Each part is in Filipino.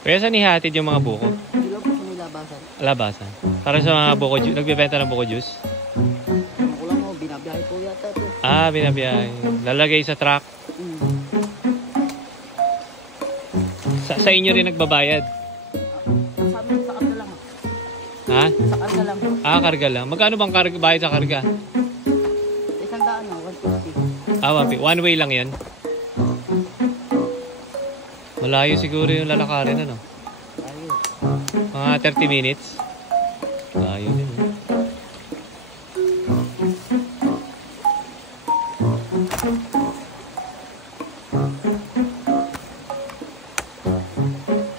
Kaya saan ihatid yung mga buko? Dito po sa may labasan. Labasan. Para sa mga buko juice. Nagbebenta ng buko juice? Ako lang mo, binabiyahe po yata ito. Ah, binabiyahe. Lalagay sa truck. Sa inyo rin nagbabayad? Sa amin, sa karga lang. Ha? Sa karga lang. Ah, karga lang. Magkano bang bayad sa karga? 100, 150. Ah, one way lang yan? Malayo siguro yung lalakarin, ano? Ayun. Mga 30 minutes. Ayun yun.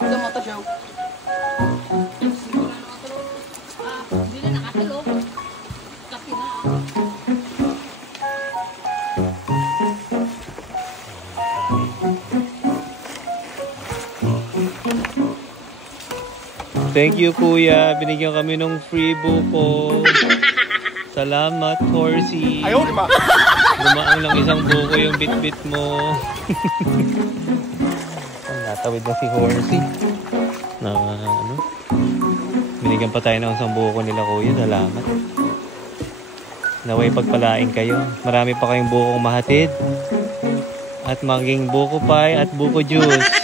Ito mo ito, Show. Hindi na nakatalo. Kasi na. Thank you, kuya. Binigyan kami ng free buko. Salamat, Horsey. Ayaw, di ba? Lumaang lang isang buko yung bit-bit mo. Natawid na si Horsey. Na, ano? Binigyan pa tayo ng isang buko nila, kuya. Salamat. Naway pagpalain kayo. Marami pa kayong bukong mahatid. At maging buko pie at buko juice.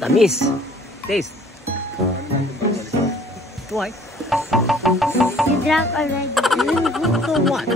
Tamis. Taste. Why? You drank already. So what?